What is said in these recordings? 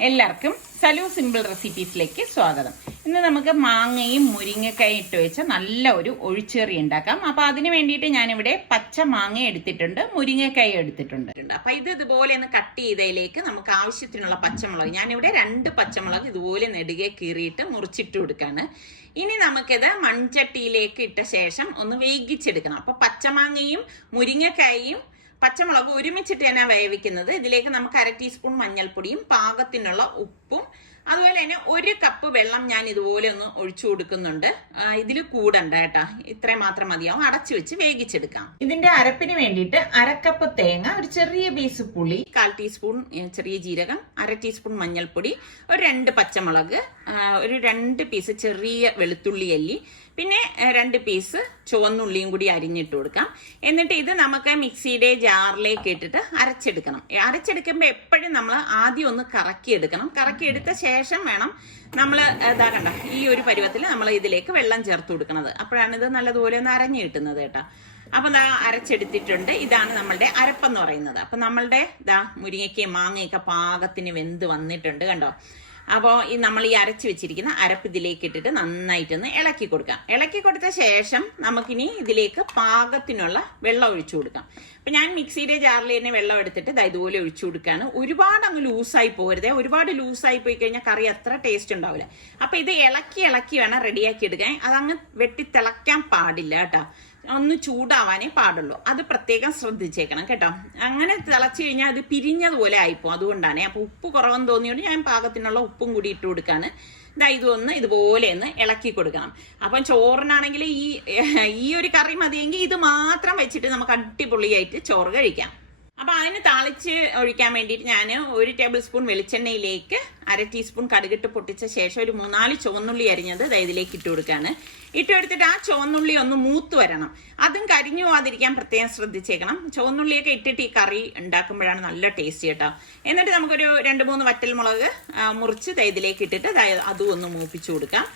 എല്ലാവർക്കും സലു സിമ്പിൾ റെസിപ്പീസിലേക്ക് സ്വാഗതം. ഇന്ന് നമുക്ക് മാങ്ങയും മുരിങ്ങക്കായും ഇട്ട് വെച്ച നല്ല ഒരു ഒഴിച്ചേറി ഉണ്ടാക്കാം. അപ്പൊ അതിന് വേണ്ടിയിട്ട് ഞാനിവിടെ പച്ച മാങ്ങ എടുത്തിട്ടുണ്ട്, മുരിങ്ങക്കായ എടുത്തിട്ടുണ്ട്. അപ്പൊ ഇത് ഇതുപോലെ ഒന്ന് കട്ട് ചെയ്തതിലേക്ക് നമുക്ക് ആവശ്യത്തിനുള്ള പച്ചമുളക്, ഞാനിവിടെ 2 പച്ചമുളക് ഇതുപോലെ നെടുകെ കീറിയിട്ട് മുറിച്ചിട്ട് കൊടുക്കാണ്. ഇനി നമുക്കിത് മൺചട്ടിയിലേക്ക് ഇട്ട ശേഷം ഒന്ന് വേവിച്ചെടുക്കണം. അപ്പൊ പച്ചമാങ്ങയും മുരിങ്ങക്കായും പച്ചമുളക് ഒരുമിച്ചിട്ട് തന്നെ വേവിക്കുന്നത്. ഇതിലേക്ക് നമുക്ക് 1/2 ടീസ്പൂൺ മഞ്ഞൾപ്പൊടിയും പാകത്തിനുള്ള ഉപ്പും അതുപോലെ തന്നെ 1 കപ്പ് വെള്ളം ഞാൻ ഇതുപോലെ ഒന്ന് ഒഴിച്ചു കൊടുക്കുന്നുണ്ട്. ഇതിൽ കൂടണ്ട കേട്ടാ, ഇത്രയും മാത്രം മതിയാവും. അടച്ചു വെച്ച് വേവിച്ചെടുക്കാം. ഇതിന്റെ അരപ്പിന് വേണ്ടിയിട്ട് 1/2 കപ്പ് തേങ്ങ, ഒരു ചെറിയ പീസ് പുളി, 1/4 ടീസ്പൂൺ ചെറിയ ജീരകം, 1/2 ടീസ്പൂൺ മഞ്ഞൾപ്പൊടി, ഒരു 2 പച്ചമുളക്, ഒരു 2 പീസ് ചെറിയ വെളുത്തുള്ളി അല്ലി, പിന്നെ 2 പീസ് ചുവന്നുള്ളിയും കൂടി അരിഞ്ഞിട്ട് കൊടുക്കാം. എന്നിട്ട് ഇത് നമുക്ക് മിക്സിയുടെ ജാറിലേക്ക് ഇട്ടിട്ട് അരച്ചെടുക്കണം. അരച്ചെടുക്കുമ്പോൾ എപ്പോഴും നമ്മൾ ആദ്യം ഒന്ന് കറക്കിയെടുക്കണം. കറക്കിയെടുത്ത ശേഷം വേണം നമ്മൾ കണ്ട ഈ ഒരു പരുവത്തിൽ നമ്മൾ ഇതിലേക്ക് വെള്ളം ചേർത്ത് കൊടുക്കുന്നത്. അപ്പോഴാണ് ഇത് നല്ലതുപോലെ ഒന്ന് അരഞ്ഞു കിട്ടുന്നത് കേട്ടോ. അപ്പൊ അരച്ചെടുത്തിട്ടുണ്ട്. ഇതാണ് നമ്മളുടെ അരപ്പെന്ന് പറയുന്നത്. അപ്പൊ നമ്മളുടെ മുരിങ്ങയ്ക്കയും മാങ്ങയൊക്കെ പാകത്തിന് വെന്ത് വന്നിട്ടുണ്ട് കണ്ടോ. അപ്പോൾ നമ്മൾ ഈ അരച്ച് വെച്ചിരിക്കുന്ന അരപ്പ് ഇതിലേക്ക് ഇട്ടിട്ട് നന്നായിട്ടൊന്ന് ഇളക്കി കൊടുക്കാം. ഇളക്കി കൊടുത്ത ശേഷം നമുക്കിനി ഇതിലേക്ക് പാകത്തിനുള്ള വെള്ളം ഒഴിച്ചു കൊടുക്കാം. അപ്പൊ ഞാൻ മിക്സിയുടെ ജാറിൽ തന്നെ വെള്ളം എടുത്തിട്ട് ഇതുപോലെ ഒഴിച്ചു കൊടുക്കുകയാണ്. ഒരുപാട് അങ്ങ് ലൂസായി പോകരുതേ. ഒരുപാട് ലൂസായി പോയി കഴിഞ്ഞാൽ കറി അത്ര ടേസ്റ്റ് ഉണ്ടാവില്ല. അപ്പൊ ഇത് ഇളക്കി വേണം റെഡിയാക്കി എടുക്കാൻ. അതങ്ങ് വെട്ടിത്തിളയ്ക്കാൻ പാടില്ല കേട്ടോ. ഒന്ന് ചൂടാവാനേ പാടുള്ളൂ. അത് പ്രത്യേകം ശ്രദ്ധിച്ചേക്കണം കേട്ടോ. അങ്ങനെ തിളച്ചു കഴിഞ്ഞാൽ അത് പിരിഞ്ഞതുപോലെ ആയിപ്പോ. അതുകൊണ്ടാണ്. അപ്പൊ ഉപ്പ് കുറവെന്ന് തോന്നിയോണ്ട് ഞാൻ പാകത്തിനുള്ള ഉപ്പും കൂടി ഇട്ട് കൊടുക്കാണ്. ഇതൊന്ന് ഇതുപോലെ ഒന്ന് ഇളക്കി കൊടുക്കണം. അപ്പം ചോറിനാണെങ്കിൽ ഈ ഒരു കറി മതിയെങ്കിൽ ഇത് മാത്രം വെച്ചിട്ട് നമുക്ക് അടിപൊളിയായിട്ട് ചോറ് കഴിക്കാം. അപ്പൊ അതിന് താളിച്ച് ഒഴിക്കാൻ വേണ്ടിയിട്ട് ഞാൻ 1 ടേബിൾ സ്പൂൺ വെളിച്ചെണ്ണയിലേക്ക് 1/2 ടീസ്പൂൺ കടുകിട്ട് പൊട്ടിച്ച ശേഷം ഒരു 3-4 ചുവന്നുള്ളി അരിഞ്ഞത് ഇതിലേക്ക് ഇട്ട് കൊടുക്കാണ്. ഇട്ട് കൊടുത്തിട്ട് ആ ചുവന്നുള്ളി ഒന്ന് മൂത്ത് വരണം. അതും കരിഞ്ഞു പോവാതിരിക്കാൻ പ്രത്യേകം ശ്രദ്ധിച്ചേക്കണം. ചുവന്നുള്ളിയൊക്കെ ഇട്ടിട്ട് ഈ കറി ഉണ്ടാക്കുമ്പോഴാണ് നല്ല ടേസ്റ്റ് കേട്ടോ. എന്നിട്ട് നമുക്കൊരു 2-3 വറ്റൽമുളക് മുറിച്ച് ഇതിലേക്ക് ഇട്ടിട്ട് അതും ഒന്ന് മൂപ്പിച്ചു കൊടുക്കാം.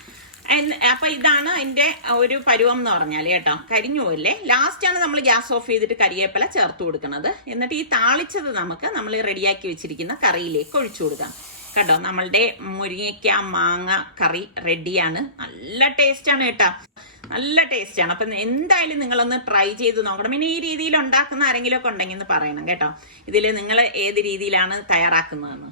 അപ്പൊ ഇതാണ് അതിന്റെ ഒരു പരുവം എന്ന് പറഞ്ഞാൽ കേട്ടോ. കരിഞ്ഞു പോയില്ലേ. ലാസ്റ്റാണ് നമ്മൾ ഗ്യാസ് ഓഫ് ചെയ്തിട്ട് കരിവേപ്പില ചേർത്ത് കൊടുക്കുന്നത്. എന്നിട്ട് ഈ താളിച്ചത് നമ്മൾ റെഡിയാക്കി വെച്ചിരിക്കുന്ന കറിയിലേക്ക് ഒഴിച്ചു കൊടുക്കാം കേട്ടോ. നമ്മളുടെ മുരിങ്ങയ്ക്ക മാങ്ങ കറി റെഡിയാണ്. നല്ല ടേസ്റ്റാണ് കേട്ടോ, നല്ല ടേസ്റ്റാണ്. അപ്പം എന്തായാലും നിങ്ങളൊന്ന് ട്രൈ ചെയ്ത് നോക്കണം. പിന്നെ ഈ രീതിയിൽ ഉണ്ടാക്കുന്ന ആരെങ്കിലും ഒക്കെ ഉണ്ടെങ്കിൽ പറയണം കേട്ടോ. ഇതിൽ നിങ്ങൾ ഏത് രീതിയിലാണ് തയ്യാറാക്കുന്നതെന്ന്.